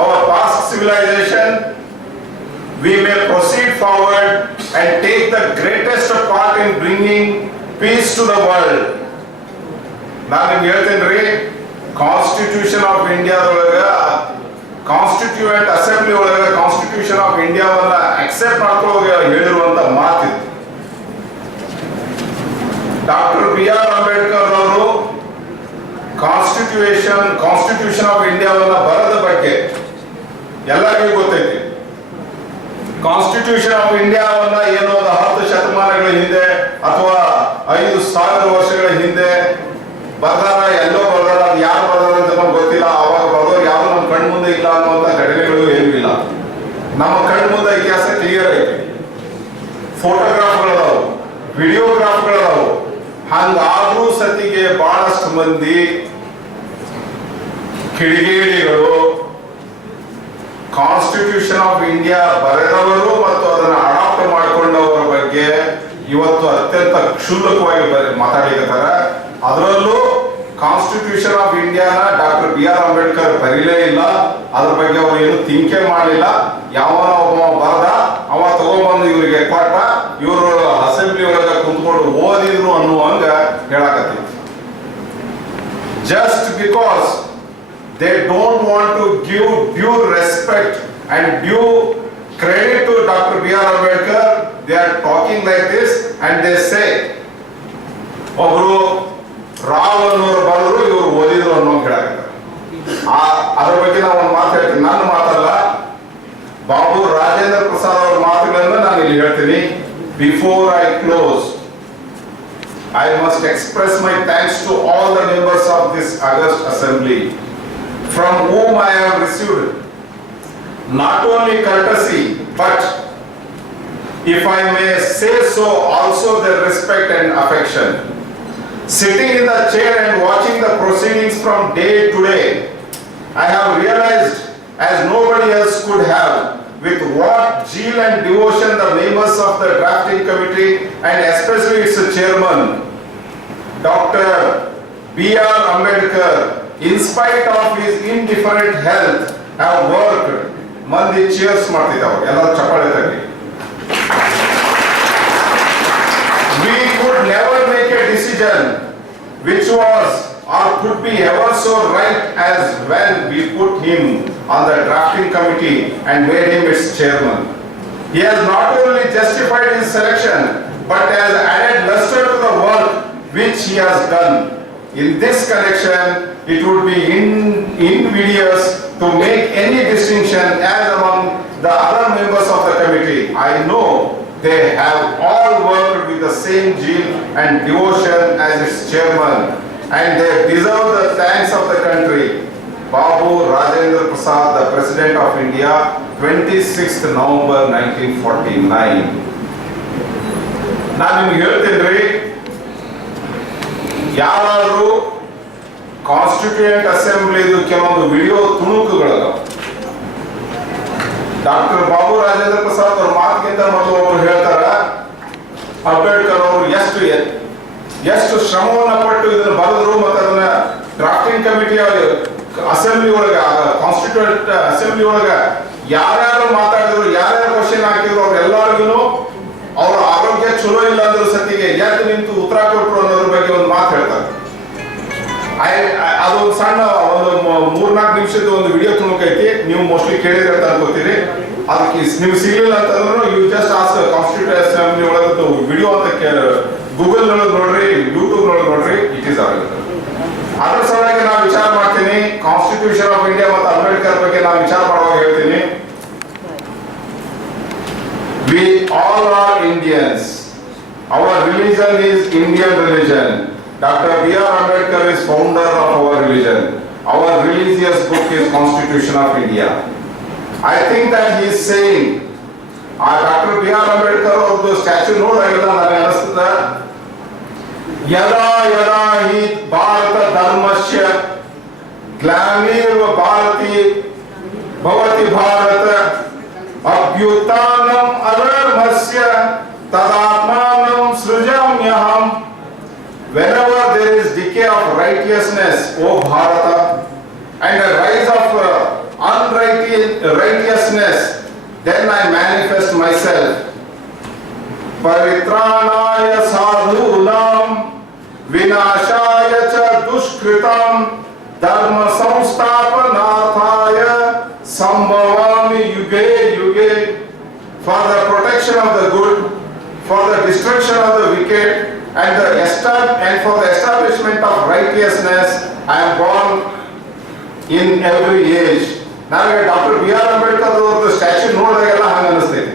our past civilization, we may proceed forward and take the greatest part in bringing peace to the world. ನಾನು ನಿಮ್ಗೆ ಹೇಳ್ತೇನೆ ರೀ, constitution of ಇಂಡಿಯಾದೊಳಗ constituent assembly ಒಳಗ constitution of ಇಂಡಿಯಾವನ್ನ accept ಮಾಡ್ಕೊಳ್ಳೋಕೆ ಹೇಳಿರುವಂತ ಮಾತಿತ್ತು. Doctor BR Ambedkar ಅವರು constitution of ಇಂಡಿಯಾವನ್ನ ಬರದ ಬಗ್ಗೆ ಎಲ್ಲರಿಗೂ ಗೊತ್ತೈತಿ. ಕಾನ್ಸ್ಟಿಟ್ಯೂಷನ್ ಆಫ್ ಇಂಡಿಯಾವನ್ನ ಏನೋ ಒಂದು 10 ಶತಮಾನಗಳ ಹಿಂದೆ ಅಥವಾ 5,000 ವರ್ಷಗಳ ಹಿಂದೆ ಬರ್ದಾರ, ಎಲ್ಲೋ ಬರ್ದಾರ, ಅದು ಯಾರು ಬರ್ದಾರ ಅಂತ ನಮ್ಗೆ ಗೊತ್ತಿಲ್ಲ. ಅವಾಗ ಬರ್ದವ್ರು ಯಾರು ನಮ್ಮ ಕಣ್ ಮುಂದೆ ಇಲ್ಲ ಅನ್ನುವಂಥ ಘಟನೆಗಳು ಏನೂ ಇಲ್ಲ. ನಮ್ಮ ಕಣ್ ಮುಂದೆ ಇತಿಹಾಸ ಕ್ಲಿಯರ್ ಐತಿ. ಫೋಟೋಗ್ರಾಫ್ಗಳದಾವು, ವಿಡಿಯೋಗ್ರಾಫ್ಗಳದಾವು. ಹಂಗಾದ್ರೂ ಸತಿಗೆ ಬಹಳಷ್ಟು ಮಂದಿ ಕಿಡಿಗೇಡಿಗಳು ಕಾನ್ಸ್ಟಿಟ್ಯೂಷನ್ ಆಫ್ ಇಂಡಿಯಾ ಬರೆದವರು ಮತ್ತು ಅದನ್ನು ಅಡಾಪ್ಟ್ ಮಾಡಿಕೊಂಡವರ ಬಗ್ಗೆ ಇವತ್ತು ಅತ್ಯಂತ ಕ್ಷುಲ್ಲಕವಾಗಿ ಮಾತಾಡಿಕತ್ತಾರ. ಅದರಲ್ಲೂ ಕಾನ್ಸ್ಟಿಟ್ಯೂಷನ್ ಆಫ್ ಇಂಡಿಯಾನ ಡಾಕ್ಟರ್ BR ಅಂಬೇಡ್ಕರ್ ಬರೀಲೇ ಇಲ್ಲ, ಅದ್ರ ಬಗ್ಗೆ ಅವರು ಏನು ತಿಂಕೆ ಮಾಡಲಿಲ್ಲ. ಯಾವನ ಒಬ್ಬ ಬರದ ಅವ ತಗೊಂಡ್ಬಂದು ಇವರಿಗೆ ಕೊಟ್ಟ, ಇವರು ಅಸೆಂಬ್ಲಿ ಒಳಗ ಕುಂತ್ಕೊಂಡು ಓದಿದ್ರು ಅನ್ನುವಂಗ ಹೇಳಕತ್ತಿ. Just because they don't want to give due respect and due credit to Dr. BR Ambedkar, they are talking like this and they say ಒಬ್ರು ರಾವ್ ಅನ್ನೋರು ಬರೆದ್ರು, ಇವರು ಓದಿದ್ರು ಅನ್ನೋ ಹೇಳಾಕತ್ತಾರೆ. ಅದ್ರ ಬಗ್ಗೆ ನಾವು ಒಂದು ಮಾತು ಹೇಳ್ತೀನಿ. ನಾನು ಮಾತಲ್ಲ, ಬಾಬು ರಾಜೇಂದ್ರ ಪ್ರಸಾದ್ ಅವರ ಮಾತುಗಳನ್ನ ನಾನು ಇಲ್ಲಿ ಹೇಳ್ತೀನಿ. Before I close, I must express my thanks to all the members of this August Assembly, from whom I have received not only courtesy, but if I may say so, also their respect and affection. Sitting in the chair and watching the proceedings from day to day, I have realized, as nobody else could have, with what zeal and devotion the members of the drafting committee and especially its chairman, Dr. BR Ambedkar, in spite of his indifferent health, have worked. ಮಂದಿ cheers ಮಾಡ್ತಿದ್ದಾವೆ, ಎಲ್ಲರೂ ಚಪ್ಪಾಳೆ ತಗಲಿ. We could never make a decision which was or could be ever so right as when we put him on the drafting committee and made him its chairman. He has not only justified his selection but has added luster to the work which he has done. In this connection, it would be invidious to make any distinction as among the other members of the committee. I know they have all worked with the same zeal and devotion as its chairman, and they deserve the thanks of the country. Babu Rajendra Prasad, the President of India, 26th November 1949. ನಾನು ನಿಮ್ಗೆ ಹೇಳ್ತೇನ್ರಿ, ಯಾರಾದರೂ constituent ಅಸೆಂಬ್ಲಿದು ಕೆಲವೊಂದು video ತುಣುಕುಗಳಲ್ಲ. Doctor Babu Rajendra Prasad ಅವ್ರ ಮಾತಿಗಿಂತ ಮೊದಲು ಒಬ್ರು ಹೇಳ್ತಾರ, ಅಂಬೇಡ್ಕರ್ ಅವರು ಎಷ್ಟು ಶ್ರಮವನ್ನ ಪಟ್ಟು ಇದನ್ನ ಬರೆದ್ರು ಮತ್ತು ಅದನ್ನ ಡ್ರಾಫ್ಟಿಂಗ್ ಕಮಿಟಿ ಅಸೆಂಬ್ಲಿ ಒಳಗ ಕಾನ್ಸ್ಟಿಟ್ಯೂಯೆಂಟ್ ಅಸೆಂಬ್ಲಿ ಒಳಗ ಯಾರ್ಯಾರು ಮಾತಾಡಿದ್ರು, ಯಾರ್ಯಾರು ಕ್ವಶನ್ ಹಾಕಿದ್ರು, ಅವ್ರೆಲ್ಲರಿಗೂ ಅವ್ರ ಆರೋಗ್ಯ ಚಲೋ ಇಲ್ಲ ಅಂದ್ರ ಸತಿಗೆ ಎದ್ದು ನಿಂತು ಉತ್ತರ ಕೊಟ್ಟರು ಅನ್ನೋದ್ರ ಬಗ್ಗೆ ಒಂದು ಮಾತು ಹೇಳ್ತಾರೆ. ಅದೊಂದು ಸಣ್ಣ ಒಂದು 3-4 ನಿಮಿಷದ ಒಂದು ವಿಡಿಯೋ ತುಣುಕೈತಿ, ನೀವು ಮೋಸ್ಟ್ಲಿ ಕೇಳಿದ್ರೆ ಅಂತ ಅನ್ಕೋತೀರಿ. ಅದಕ್ಕೆ ನೀವು ಸಿಗ್ಲಿಲ್ಲ ಅಂತಂದ್ರೂ you just ask constituent assembly ಒಳಗದ್ದು ವಿಡಿಯೋ ಅಂತ ಗೂಗಲ್ ನೊಳಗೆ ನೋಡ್ರಿ, ಯೂಟ್ಯೂಬ್ ನೊಳಗೆ ನೋಡ್ರಿ, ಇಟ್ ಈಸ್ ಅವೈಲೇಬಲ್. ಅದ್ರ ಸಲುವಾಗಿ ನಾವು ವಿಚಾರ ಮಾಡ್ತೀನಿ, ಕಾನ್ಸ್ಟಿಟ್ಯೂಷನ್ ಆಫ್ ಇಂಡಿಯಾ ಮತ್ತು ಅಂಬೇಡ್ಕರ್ ಬಗ್ಗೆ ನಾವು ವಿಚಾರ ಮಾಡುವಾಗ ಹೇಳ್ತೀನಿ. We all are Indians. Our religion is Indian religion. Dr. BR Ambedkar is founder of our religion. Our religious book is Constitution of India. I think that he is saying, Dr. BR Ambedkar of the statue ನೋಡಿದಾಗ ನನಗೆ ಅನಿಸ್ತದ, ಯದಾ ಯದಾ ಹಿ ಭಾರತ ಧರ್ಮಸ್ಯ ಗ್ಲಾನಿರ್ವ ಭಾರತಿ ಭವತಿ Bharat ಅಭ್ಯುತ್ಥಾನಂ ಅಧರ್ಮಸ್ಯ ತದಾತ್ಮಾನಂ ಸೃಜಾಮ್ಯಹಂ. Whenever there is decay of righteousness, O Bharata, and a rise of unrighteous righteousness, then I manifest myself. Paritranaya sadhunam vinashaya cha dushkritam dharma samstapanathaya sambhavami yuge yuge. For the protection of the good, for the destruction of the wicked, and for the establishment of righteousness, I am born in every age. ನನಗೆ doctor B R Ambedkar ಅವ್ರದ್ದು statue ನೋಡಿದಾಗೆಲ್ಲ ಹಂಗ ಅನಿಸ್ತೈತಿ.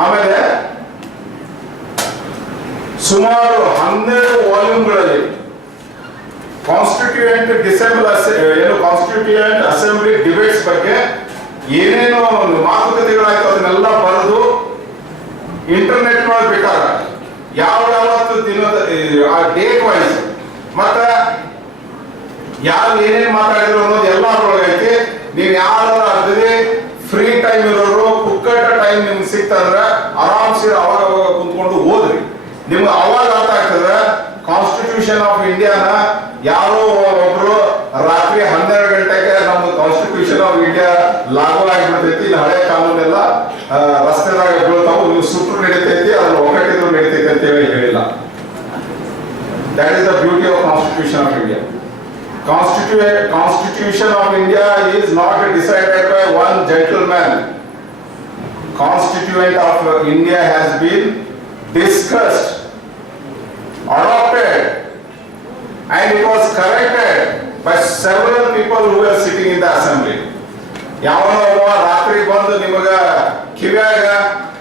ಆಮೇಲೆ ಸುಮಾರು 12 ವಾಲ್ಯೂಮ್ಗಳಲ್ಲಿ constituent constituent assembly debates ಬಗ್ಗೆ ಏನೇನು ಮಾತುಕತೆಗಳಾಯ್ತು ಅದನ್ನೆಲ್ಲ ಬರೆದು ಇಂಟರ್ನೆಟ್ ಮೇಲೆ ಬಿಟ್ಟಾರ. ಯಾವ್ಯಾವತ್ತು ದಿನದ ಆ ಡೇಟ್ ವೈಸ್ ಮತ್ತ ಯಾರು ಏನೇನು ಮಾತಾಡಿದ್ರು ಅನ್ನೋದು ಎಲ್ಲ ಒಳಗೈತಿ. ನೀವು ಯಾರು ಅದೇ ಫ್ರೀ ಟೈಮ್ ಇರೋರು ಕುಕ್ಕಟ್ಟ ಟೈಮ್ ನಿಮ್ಗೆ ಸಿಕ್ತಂದ್ರ ಆರಾಮ್ಸಿ ಅವಾಗ ಕುಂತ್ಕೊಂಡು ಓದ್ರಿ. ನಿಮ್ಗೆ ಅವಾಗ ಅರ್ಥ ಆಗ್ತದೆ ಕಾನ್ಸ್ಟಿಟ್ಯೂಷನ್ ಆಫ್ ಇಂಡಿಯಾನ ಯಾರೋ ಒಬ್ರು ರಾತ್ರಿ 12 ಗಂಟೆಗೆ ನಮ್ದು ಕಾನ್ಸ್ಟಿಟ್ಯೂಷನ್ ಆಫ್ ಇಂಡಿಯಾ ಲಾಗು ಆಗಿಬಿಡ್ತೈತಿ, ಹಳೆ ಕಾನೂನೆಲ್ಲ ರಸ್ತೆದಾಗ ಬೀಳ್ತಾವು, ನೀವು ಸುಟ್ಟು ನಡೀತೈತಿ, ಅದ್ರ ಒಗ್ಗಟ್ಟಿದ್ರು ನಡೀತೈತಿ ಅಂತ ಹೇಳಿ ಹೇಳಿಲ್ಲ. That is the beauty of constitution of India. Constitution of India is not decided by one gentleman. Constituent of India has been discussed, adopted, and it was corrected by several people who were sitting in the assembly. ಯಾವನೋ ರಾತ್ರಿ ಬಂದು ನಿಮಗ ಕಿವ್ಯಾಗ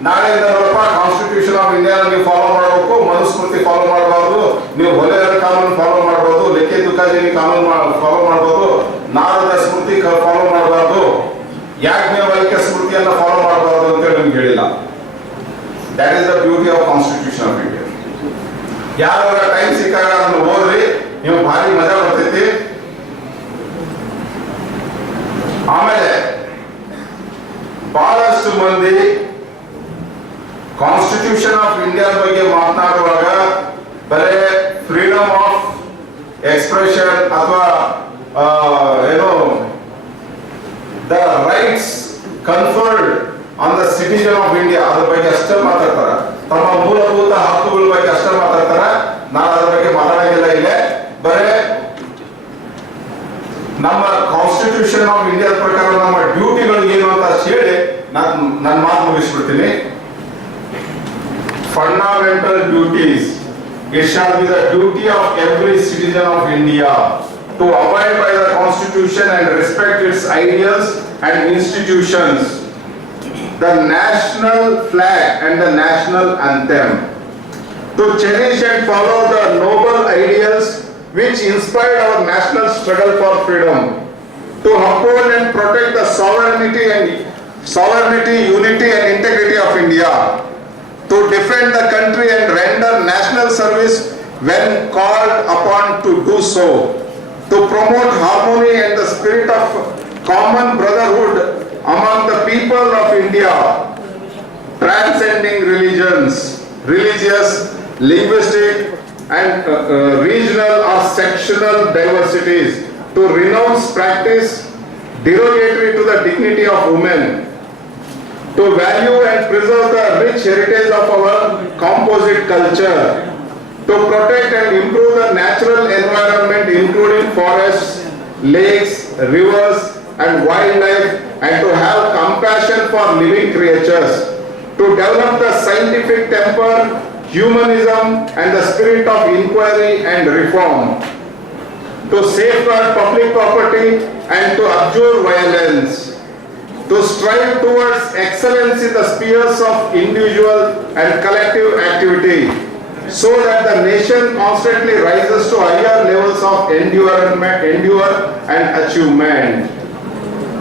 ನಾಳೆಯಿಂದ ನೋಡಪ್ಪ constitution of India ನೀವು follow ಮಾಡಬೇಕು, Manusmriti follow ಮಾಡಬಾರ್ದು, ನೀವು ಹೊಲೆಯರ ಕಾನೂನು ಫಾಲೋ ಮಾಡಬಹುದು, ಲೆಕ್ಕೆ ತುಕಾಜಿನಿ ಕಾನೂನು ಫಾಲೋ ಮಾಡಬಹುದು, ನಾರದ ಸ್ಮೃತಿ ಫಾಲೋ ಮಾಡಬಾರ್ದು, ಯಾಜ್ಞವಲ್ಕ್ಯ ಸ್ಮೃತಿಯನ್ನ ಫಾಲೋ ಮಾಡಬಾರ್ದು ಅಂತೇಳಿ ನಿಮ್ಗೆ ಹೇಳಿಲ್ಲ. That is the beauty of constitution of India. ಯಾರ ಟೈಮ್ ಸಿಕ್ಕಾಗ ಅದನ್ನು ಓದ್ರಿ, ನೀವು ಭಾರಿ ಮಜಾ ಬರ್ತೈತಿ. ಆಮೇಲೆ ಬಹಳಷ್ಟು ಮಂದಿ ಕಾನ್ಸ್ಟಿಟ್ಯೂಷನ್ ಆಫ್ ಇಂಡಿಯಾ ಬಗ್ಗೆ ಮಾತನಾಡುವಾಗ ಬರೇ ಫ್ರೀಡಮ್ ಆಫ್ ಎಕ್ಸ್ಪ್ರೆಷನ್ ಅಥವಾ ಏನು the rights conferred on the citizen of India ಅದ್ರ ಬಗ್ಗೆ ಅಷ್ಟೇ ಮಾತಾಡ್ತಾರೆ, ತಮ್ಮ ಮೂಲಭೂತ ಹಕ್ಕುಗಳ ಬಗ್ಗೆ ಅಷ್ಟೇ ಮಾತಾಡ್ತಾರೆ. ನಾನು ಅದ್ರ ಬಗ್ಗೆ ಮಾತಾಡಂಗಿಲ್ಲ. ಇಲ್ಲೇ ಬರೇ ನಮ್ಮ ಕಾನ್ಸ್ಟಿಟ್ಯೂಷನ್ ಆಫ್ ಇಂಡಿಯಾ ಪ್ರಕಾರ ನಮ್ಮ ಡ್ಯೂಟಿಗಳು ಏನು ಅಂತ ಹೇಳಿ ನನ್ನ ಮಾತು ಮುಗಿಸ್ಬಿಡ್ತೀನಿ. Fundamental duties. It shall be the duty of every citizen of India to abide by the Constitution and respect its ideals and institutions, the national flag and the national anthem, to cherish and follow the noble ideals which inspired our national struggle for freedom, to uphold and protect the sovereignty, unity and integrity of India, to defend the country and render national service when called upon to do so, to promote harmony and the spirit of common brotherhood among the people of India, transcending religious, linguistic and regional or sectional diversities, to renounce practice derogatory to the dignity of women, to value and preserve the rich heritage of our composite culture, to protect and improve the natural environment including forests, lakes, rivers and wildlife, and to have compassion for living creatures, to develop the scientific temper, humanism and the spirit of inquiry and reform, to safeguard public property and to abjure violence, to strive towards excellence in the spheres of individual and collective activity, so that the nation constantly rises to higher levels of endure and achievement.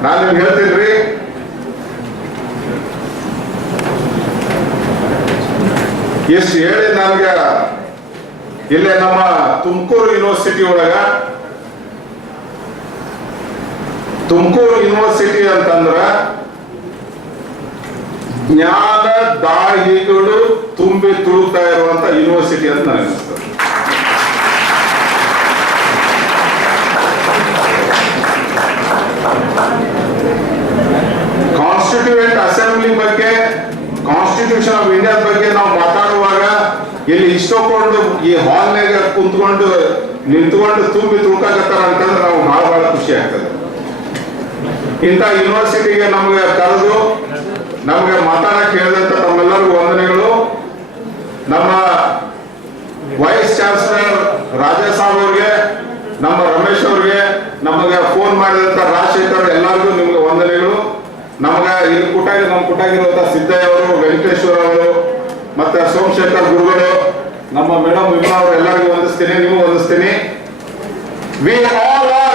ನಾನು ಹೇಳ್ತೀನಿ ಎಷ್ಟು ಹೇಳಿ ನನಗೆ ಇಲ್ಲೇ ನಮ್ಮ Tumakuru university ಒಳಗ Tumakuru university ಅಂತಂದ್ರ ಜ್ಞಾನ ದಾಹಿಗಳು ತುಂಬಿ ತುಳುಕ್ತಾ ಇರುವಂತ ಯೂನಿವರ್ಸಿಟಿ ಅಂತ ನನಗೆ ಅನಿಸ್ತದೆ. ತುಂಬಿಕೊಂಡು ಈ ಹಾಲ್ನಾಗ ಕುಂತ್ಕೊಂಡು ನಿಂತ್ಕೊಂಡು ತುಂಬಿ ತುಳ್ಕಾಕತ್ತಾರ ಅಂತಂದ್ರೆ ನಾವು ಬಹಳ ಖುಷಿ ಆಗ್ತದೆ. ಇಂಥ ಯೂನಿವರ್ಸಿಟಿಗೆ ನಮ್ಗೆ ಕರೆದು ನಮ್ಗೆ ಮಾತಾಡಕ್ಕೆ ಹೇಳಿದಂತ ತಮ್ಮೆಲ್ಲರಿಗೂ ವಂದನೆಗಳು. ನಮ್ಮ ವೈಸ್ ಚಾನ್ಸಲರ್ ರಾಜಾ ಸಾಬ್ ಅವ್ರಿಗೆ, ನಮ್ಮ ರಮೇಶ್ ಅವ್ರಿಗೆ, ನಮಗೆ ಫೋನ್ ಮಾಡಿದಂತ ರಾಜಶೇಖರ್ ಎಲ್ಲರಿಗೂ ನಿಮ್ಗೆ ವಂದನೆಗಳು. ನಮ್ಗೆ ಇಲ್ಲಿ ನಮ್ಮ ಕುಟಾಗಿರುವಂತ ಸಿದ್ದಯ್ಯ ಅವರು, ವೆಂಕಟೇಶ್ವರ ಅವರು, ಮತ್ತೆ ಸೋಮಶೇಖರ್ ಗುರುಗಳು, ನಮ್ಮ ಮೇಡಮ್ ವಿಮಲಾ ಅವರು ಎಲ್ಲರಿಗೂ ವಂದಿಸ್ತೀನಿ, ನೀವು ವಂದಿಸ್ತೀನಿ. We all are